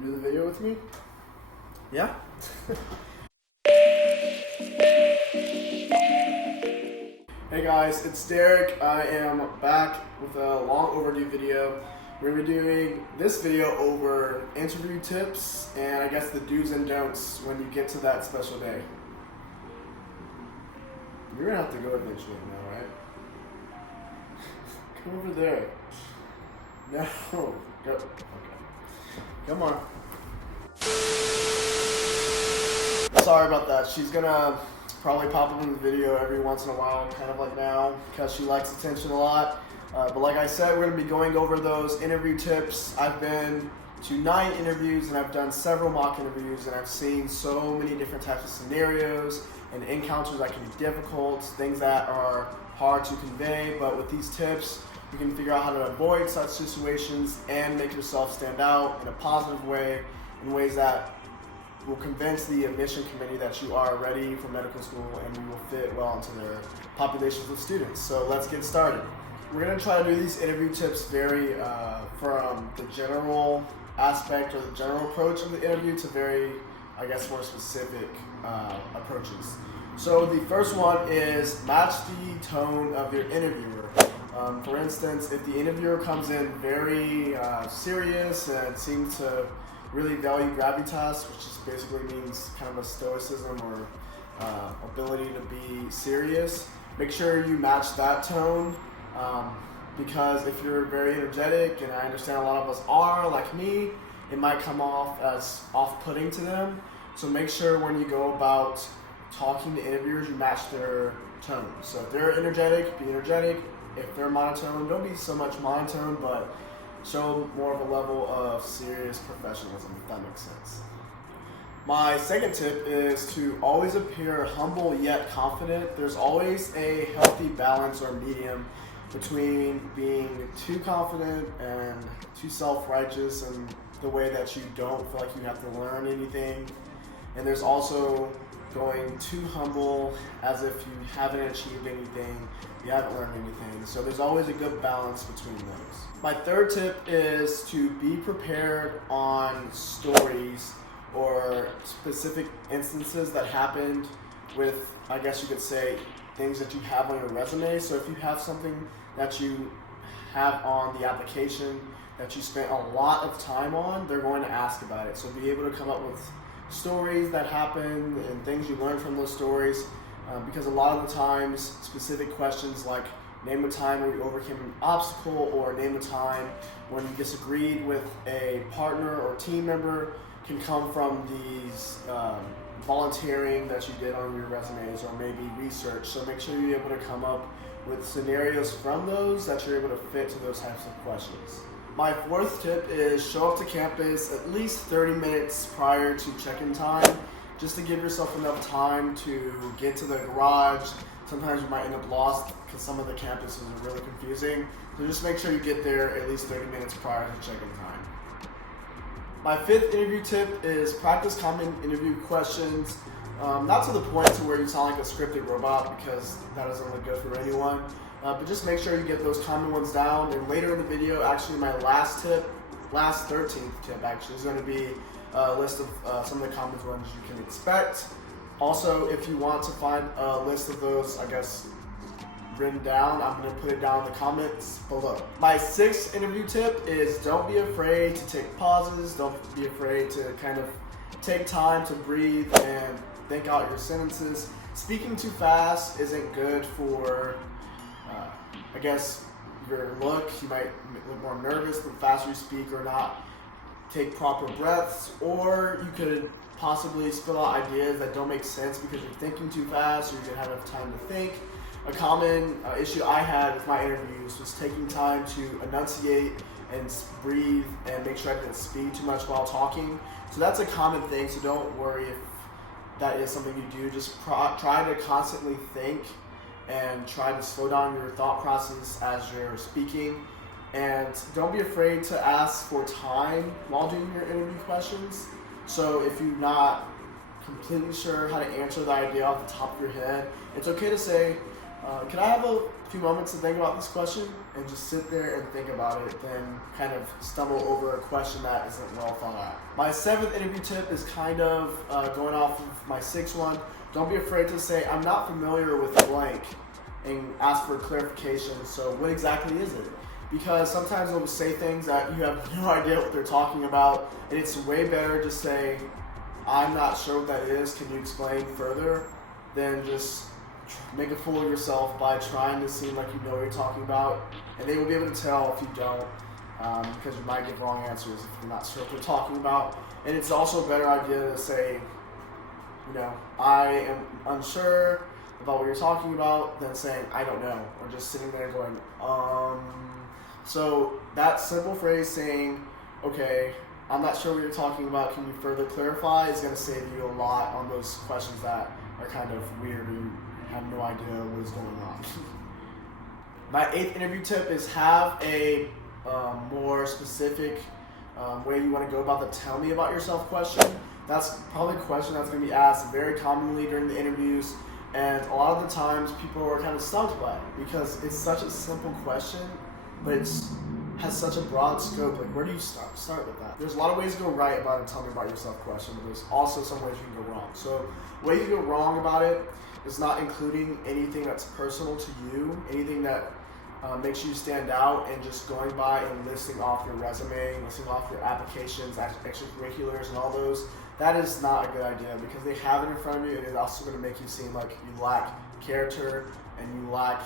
Do the video with me? Yeah? Hey guys, it's Derek. I am back with a long overdue video. We're going to be doing this video over interview tips and I guess the do's and don'ts when you get to that special day. You're going to have to go eventually now, right? Come over there. No. Go. Okay. Come on. Sorry about that. She's gonna probably pop up in the video every once in a while, kind of like now, because she likes attention a lot. But like I said, we're gonna be going over those interview tips. I've been to 9 interviews and I've done several mock interviews and I've seen so many different types of scenarios and encounters that can be difficult, things that are hard to convey, but with these tips, you can figure out how to avoid such situations and make yourself stand out in a positive way, in ways that will convince the admission committee that you are ready for medical school and you will fit well into their populations of students. So let's get started. We're going to try to do these interview tips very from the general aspect or the general approach of the interview to very, I guess, more specific approaches. So the first one is match the tone of your interviewer. For instance, if the interviewer comes in very serious and seems to really value gravitas, which just basically means kind of a stoicism or ability to be serious, make sure you match that tone because if you're very energetic, and I understand a lot of us are, like me, it might come off as off-putting to them. So make sure when you go about talking to interviewers, you match their tone. So if they're energetic, be energetic. If they're monotone, don't be so much monotone, but show more of a level of serious professionalism, if that makes sense. My second tip is to always appear humble yet confident. There's always a healthy balance or medium between being too confident and too self-righteous in the way that you don't feel like you have to learn anything. And there's also going too humble as if you haven't achieved anything, you haven't learned anything. So there's always a good balance between those. My third tip is to be prepared on stories or specific instances that happened with, I guess you could say, things that you have on your resume. So if you have something that you have on the application that you spent a lot of time on, they're going to ask about it. So be able to come up with stories that happened and things you learned from those stories, because a lot of the times specific questions like name a time where you overcame an obstacle or name a time when you disagreed with a partner or team member can come from these volunteering that you did on your resumes or maybe research. So make sure you're able to come up with scenarios from those that you're able to fit to those types of questions. My fourth tip is show up to campus at least 30 minutes prior to check-in time, just to give yourself enough time to get to the garage. Sometimes you might end up lost because some of the campuses are really confusing. So just make sure you get there at least 30 minutes prior to check-in time. My fifth interview tip is practice common interview questions. Not to the point to where you sound like a scripted robot, because that doesn't look good for anyone. But just make sure you get those common ones down. And later in the video, actually my last 13th tip actually is going to be a list of some of the common ones you can expect. Also, if you want to find a list of those, I guess, written down, I'm going to put it down in the comments below. My sixth interview tip is don't be afraid to take pauses. Don't be afraid to kind of take time to breathe and think out your sentences. Speaking too fast isn't good for I guess your look. You might look more nervous the faster you speak or not take proper breaths, or you could possibly spit out ideas that don't make sense because you're thinking too fast or you didn't have enough time to think. A common issue I had with my interviews was taking time to enunciate and breathe and make sure I didn't speak too much while talking. So that's a common thing, so don't worry if that is something you do. Just try to constantly think and try to slow down your thought process as you're speaking. And don't be afraid to ask for time while doing your interview questions. So if you're not completely sure how to answer the idea off the top of your head, it's okay to say, can I have a few moments to think about this question and just sit there and think about it, then kind of stumble over a question that isn't well thought out. My 7th interview tip is kind of going off of my 6th one. Don't be afraid to say, I'm not familiar with blank, and ask for clarification. So what exactly is it? Because sometimes they'll say things that you have no idea what they're talking about, and it's way better to say, I'm not sure what that is, can you explain further, than just make a fool of yourself by trying to seem like you know what you're talking about, and they will be able to tell if you don't, because you might give wrong answers if you're not sure what they're talking about. And it's also a better idea to say, I am unsure about what you're talking about, than saying, I don't know, or just sitting there going, So that simple phrase saying, okay, I'm not sure what you're talking about, can you further clarify, is going to save you a lot on those questions that are kind of weird and you have no idea what is going on. My 8th interview tip is have a more specific way you want to go about the tell me about yourself question. That's probably a question that's going to be asked very commonly during the interviews, and a lot of the times people are kind of stumped by it because it's such a simple question, but it has such a broad scope. Like, where do you start with that? There's a lot of ways to go right about a tell me about yourself question, but there's also some ways you can go wrong. So the way you go wrong about it is not including anything that's personal to you, anything that makes you stand out, and just going by and listing off your resume, listing off your applications, extracurriculars, and all those. That is not a good idea because they have it in front of you, and it's also going to make you seem like you lack character and you lack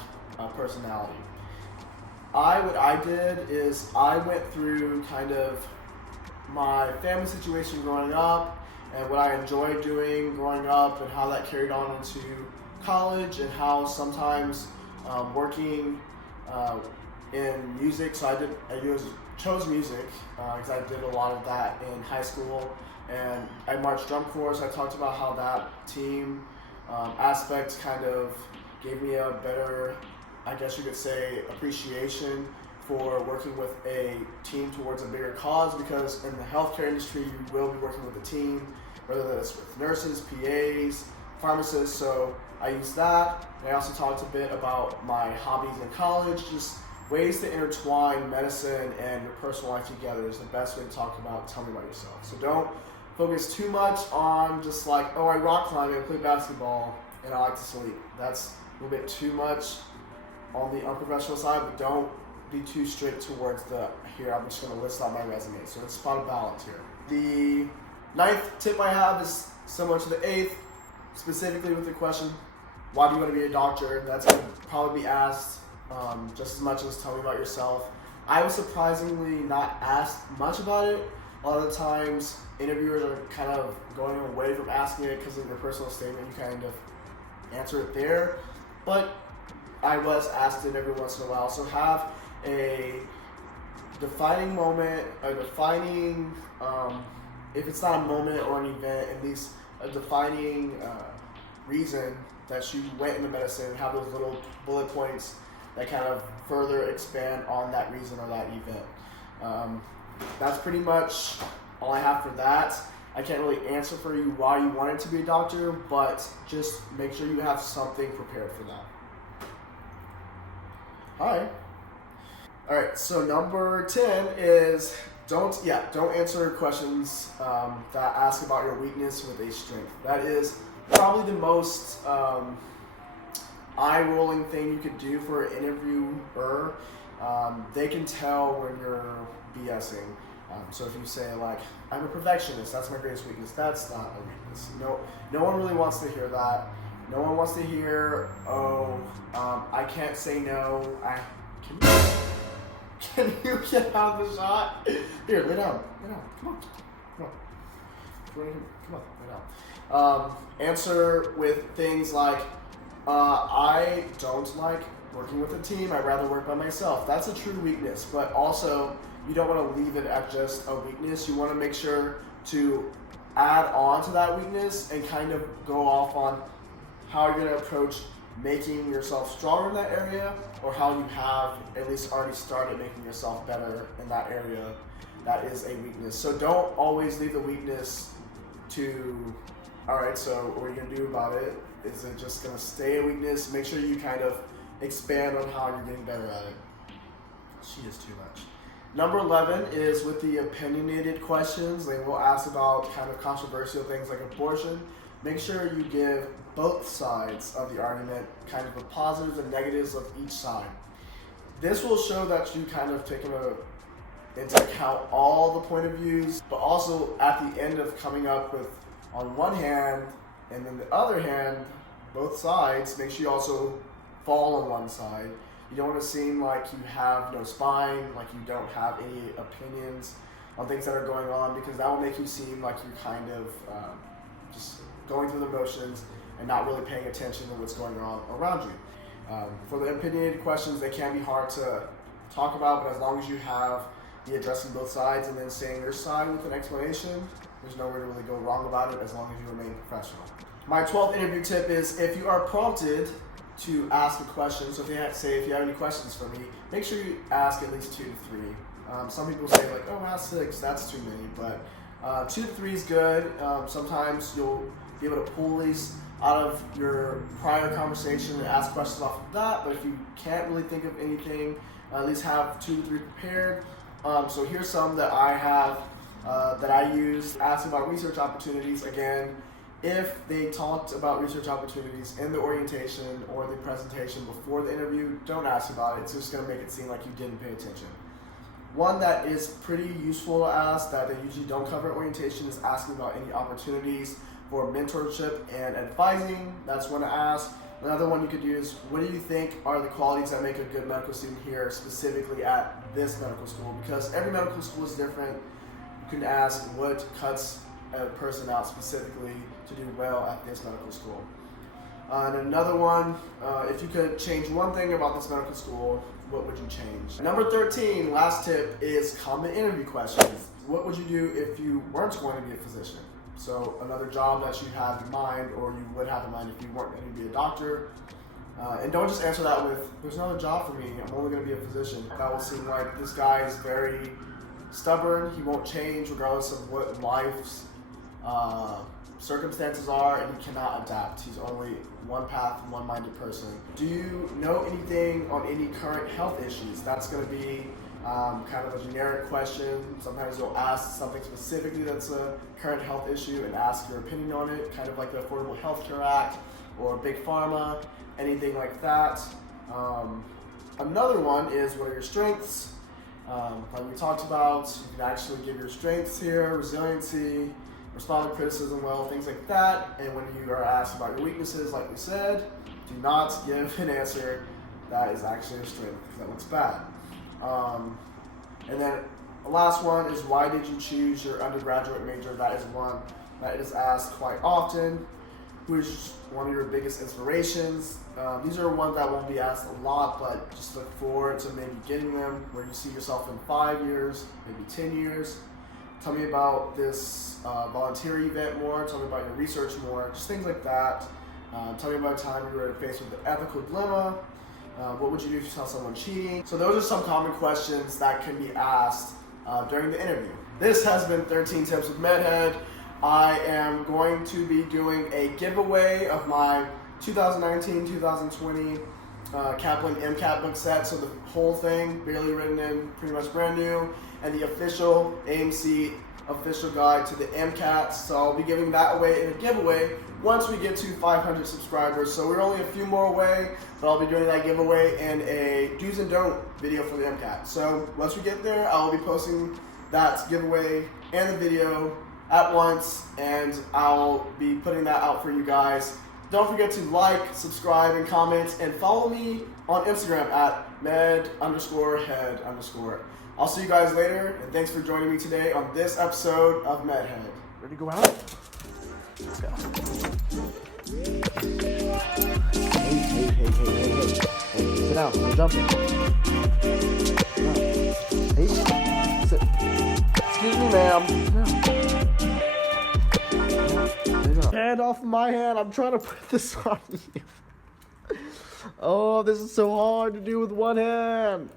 personality. What I did is I went through kind of my family situation growing up and what I enjoyed doing growing up and how that carried on into college, and how sometimes working in music, so I chose music because I did a lot of that in high school, and I marched drum corps. I talked about how that team aspect kind of gave me a better, I guess you could say, appreciation for working with a team towards a bigger cause, because in the healthcare industry you will be working with a team, whether that's with nurses, PAs, pharmacists. So I used that. And I also talked a bit about my hobbies in college, just ways to intertwine medicine and your personal life together is the best way to talk about tell me about yourself. So don't focus too much on just like, oh, I rock climb, I play basketball, and I like to sleep. That's a little bit too much on the unprofessional side, but don't be too strict towards here, I'm just going to list out my resume. So it's spot a balance here. The 9th tip I have is similar to the 8th, specifically with the question, why do you want to be a doctor? That's going to probably be asked just as much as tell me about yourself. I was surprisingly not asked much about it. A lot of the times, interviewers are kind of going away from asking it because of your personal statement. You kind of answer it there. But I was asked it every once in a while. So have a defining moment, if it's not a moment or an event, at least a defining reason that you went into medicine, and have those little bullet points that kind of further expand on that reason or that event. That's pretty much all I have for that. I can't really answer for you why you wanted to be a doctor, but just make sure you have something prepared for that. Alright, so number 10 is don't answer questions that ask about your weakness with a strength. That is probably the most eye-rolling thing you could do for an interviewer. They can tell when you're BSing. So if you say like, I'm a perfectionist, that's my greatest weakness, that's not a weakness. No one really wants to hear that. No one wants to hear, I can't say no. Can you get out of the shot? Here, lay down. Come on, lay down. Answer with things like, I don't like working with a team. I'd rather work by myself. That's a true weakness, but also you don't want to leave it at just a weakness. You want to make sure to add on to that weakness and kind of go off on how you're going to approach making yourself stronger in that area, or how you have at least already started making yourself better in that area. That is a weakness. So don't always leave the weakness to, all right, so what are you going to do about it? Is it just going to stay a weakness? Make sure you kind of expand on how you're getting better at it. She is too much. Number 11 is with the opinionated questions. They will ask about kind of controversial things like abortion. Make sure you give both sides of the argument, kind of the positives and negatives of each side. This will show that you kind of take into account all the point of views, but also at the end of coming up with, on one hand, and then the other hand, both sides, make sure you also fall on one side. You don't want to seem like you have no spine, like you don't have any opinions on things that are going on, because that will make you seem like you're kind of just going through the motions and not really paying attention to what's going on around you. For the opinionated questions, they can be hard to talk about, but as long as you have the addressing both sides and then saying your side with an explanation, there's nowhere to really go wrong about it as long as you remain professional. My 12th interview tip is if you are prompted to ask a question, so if you have any questions for me, make sure you ask at least 2 to 3. Some people say like, oh, ask 6, that's too many, but 2 to 3 is good. Sometimes you'll be able to pull these out of your prior conversation and ask questions off of that, but if you can't really think of anything, at least have 2 to 3 prepared. So here's some that I have that I use. Ask about research opportunities. Again, if they talked about research opportunities in the orientation or the presentation before the interview, don't ask about it. It's just going to make it seem like you didn't pay attention. One that is pretty useful to ask that they usually don't cover at orientation is asking about any opportunities for mentorship and advising. That's one to ask. Another one you could use, what do you think are the qualities that make a good medical student here, specifically at this medical school? Because every medical school is different. You can ask what cuts a person out specifically to do well at this medical school. And another one, if you could change one thing about this medical school, what would you change? Number 13, last tip, is common interview questions. What would you do if you weren't going to be a physician? So another job that you have in mind, or you would have in mind if you weren't going to be a doctor. And don't just answer that with, there's another job for me, I'm only going to be a physician. That will seem like this guy is very stubborn, he won't change regardless of what life's circumstances are, and he cannot adapt. He's only one path, one-minded person. Do you know anything on any current health issues? That's going to be kind of a generic question. Sometimes you'll ask something specifically that's a current health issue and ask your opinion on it, kind of like the Affordable Health Care Act or Big Pharma, anything like that. Another one is, what are your strengths? Like we talked about, you can actually give your strengths here, resiliency, respond to criticism well, things like that. And when you are asked about your weaknesses, like we said, do not give an answer that is actually a strength, because that looks bad. And then the last one is, why did you choose your undergraduate major? That is one that is asked quite often. Who is one of your biggest inspirations? These are ones that won't be asked a lot, but just look forward to maybe getting them, where you see yourself in 5 years, maybe 10 years. Tell me about this volunteer event more. Tell me about your research more. Just things like that. Tell me about a time you were faced with an ethical dilemma. What would you do if you saw someone cheating? So those are some common questions that can be asked during the interview. This has been 13 Tips with MedHead. I am going to be doing a giveaway of my 2019-2020 Kaplan MCAT book set. So the whole thing, barely written in, pretty much brand new, and the official AMC official guide to the MCAT. So I'll be giving that away in a giveaway once we get to 500 subscribers. So we're only a few more away, but I'll be doing that giveaway in a do's and don't video for the MCAT. So once we get there, I'll be posting that giveaway and the video at once, and I'll be putting that out for you guys. Don't forget to like, subscribe, and comment, and follow me on Instagram at med_head_. I'll see you guys later, and thanks for joining me today on this episode of MedHead. Ready to go out? Let's go. Hey. Sit down, I'm jumping. Hey, sit. Excuse me, ma'am. Hand off my hand, I'm trying to put this on you. Oh, this is so hard to do with one hand.